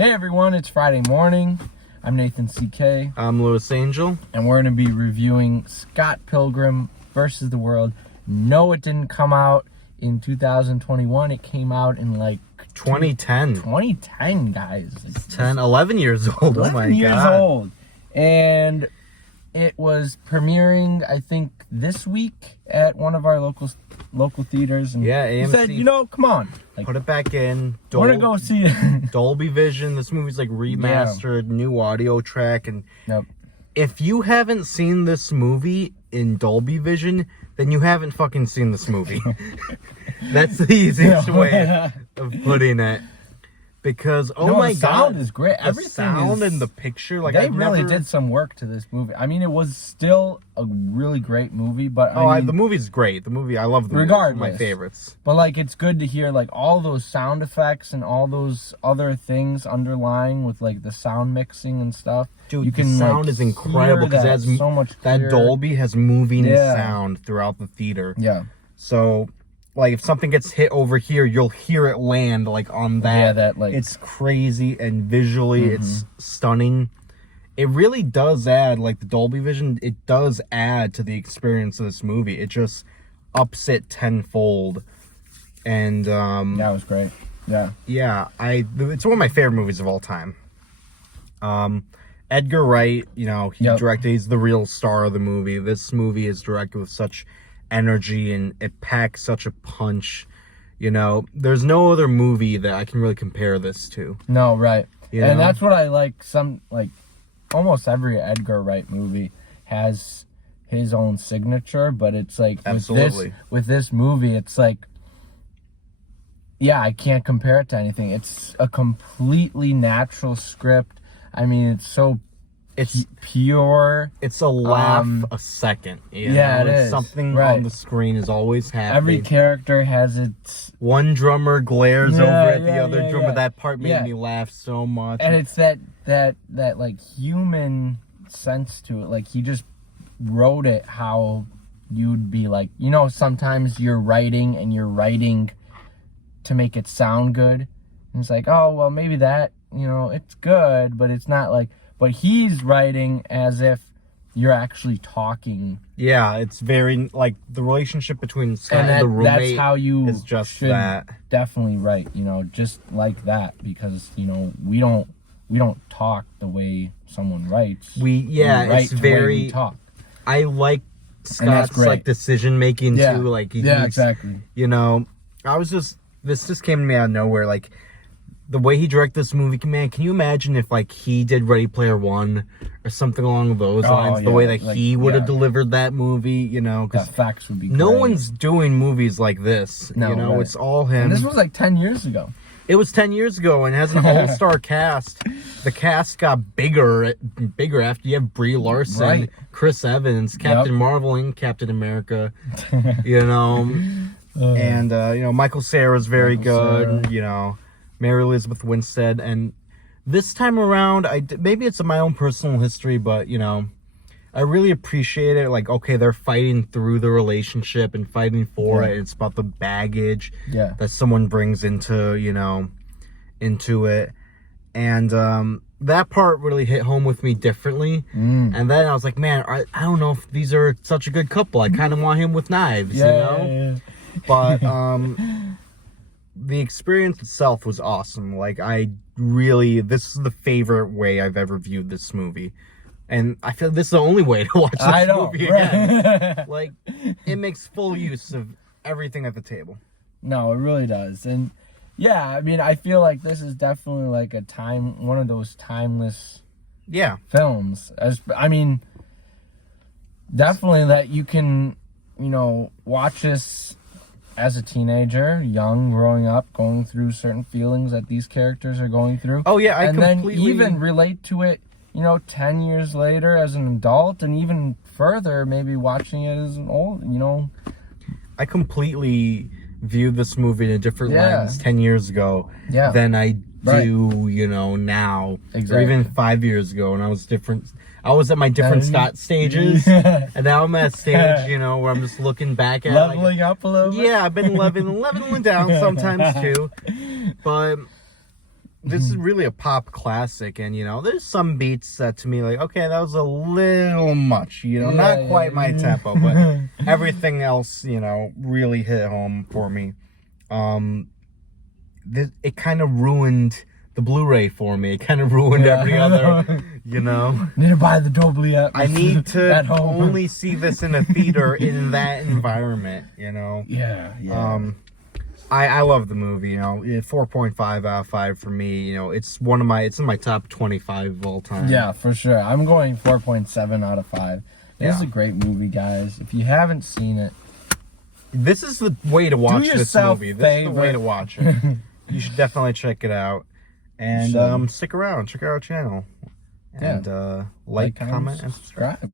Hey everyone, it's Friday morning. I'm Nathan CK. I'm Louis Angel. And we're going to be reviewing Scott Pilgrim versus the World. No, it didn't come out in 2021. It came out in like 2010. 2010, guys. It's 11 years old. 11 oh my years God. old. And it was premiering, I think, this week at one of our local theaters. And yeah, AMC. he said, come on. Like, put it back in. We're going to go see it. Dolby Vision. This movie's like remastered, new audio track. And if you haven't seen this movie in Dolby Vision, then you haven't fucking seen this movie. That's the easiest way of putting it. Because my the sound God, is great. The sound and the picture, like they really did some work to this movie. I mean, it was still a really great movie, but the movie's great. The movie, I love the movie. Regardless, it's one of my favorites. But like, it's good to hear like all those sound effects and all those other things underlying with like the sound mixing and stuff. Dude, the sound is incredible because it has so much clear. That Dolby has moving sound throughout the theater. Yeah. So, like, if something gets hit over here, you'll hear it land, like, on that. Yeah, that, like... It's crazy, and visually, it's stunning. It really does add, like, the Dolby Vision, it does add to the experience of this movie. It just ups it tenfold. And, that was great. Yeah. Yeah, it's one of my favorite movies of all time. Edgar Wright, he directed, he's the real star of the movie. This movie is directed with such energy and it packs such a punch. There's no other movie that I can really compare this to. No, right. And that's what I like. Almost every Edgar Wright movie has his own signature, but it's like with this movie, it's like, I can't compare it to anything. It's a completely natural script. I mean, it's pure. It's a laugh a second. It is. Something on the screen is always happening. Every character has its... One drummer glares over at the other drummer. That part made me laugh so much. And it's that like human sense to it. Like he just wrote it how you'd be like, sometimes you're writing to make it sound good. And it's like, oh, well, maybe that, it's good, but it's not like... But he's writing as if you're actually talking. Yeah, it's very, like, the relationship between Scott and the roommate that's how you is just should that. Definitely write, just like that. Because, we don't talk the way someone writes. We write it's very... We talk. I like Scott's, like, decision-making, too. Like, exactly. This just came to me out of nowhere, like... The way he directed this movie, man, can you imagine if, like, he did Ready Player One or something along those lines? The way that he would have delivered that movie, because the effects would be great. No one's doing movies like this, It's all him. And this was, like, 10 years ago. It was 10 years ago, and it has an all-star cast. The cast got bigger after you have Brie Larson, Chris Evans, Captain Marvel, and Captain America, and, Michael Cera's very good, Mary Elizabeth Winstead, and this time around, maybe it's my own personal history, but, I really appreciate it. Like, okay, they're fighting through the relationship and fighting for it. It's about the baggage that someone brings into it. And that part really hit home with me differently. And then I was like, man, I don't know if these are such a good couple. I kind of want him with knives, But, the experience itself was awesome. Like, this is the favorite way I've ever viewed this movie. And I feel this is the only way to watch this movie again. Like, it makes full use of everything at the table. No, it really does. And, I mean, I feel like this is definitely like one of those timeless films. I mean, definitely that you can, watch this as a teenager, young, growing up, going through certain feelings that these characters are going through. Oh, yeah, and then even relate to it, 10 years later as an adult, and even further, maybe watching it as an old, I completely viewed this movie in a different lens 10 years ago than I do, now. Exactly. Or even 5 years ago, and I was different. I was at my different Scott stages, and now I'm at a stage, where I'm just looking back at leveling up a little bit. Yeah, I've been leveling down sometimes too, but this is really a pop classic, and you know, there's some beats that to me like, okay, that was a little much, you know, not quite my tempo, but everything else, you know, really hit home for me. It kind of ruined the Blu-ray for me. It kind of ruined every other, you know. Need to buy the Dolby app. I need to only see this in a theater in that environment, you know. Yeah. I love the movie, you know. 4.5 out of 5 for me, you know. It's in my top 25 of all time. Yeah, for sure. I'm going 4.7 out of 5. This is a great movie, guys. If you haven't seen it, this is the way to watch this movie. This is the way to watch it. You should definitely check it out. And stick around. Check out our channel. And like, comment, and subscribe.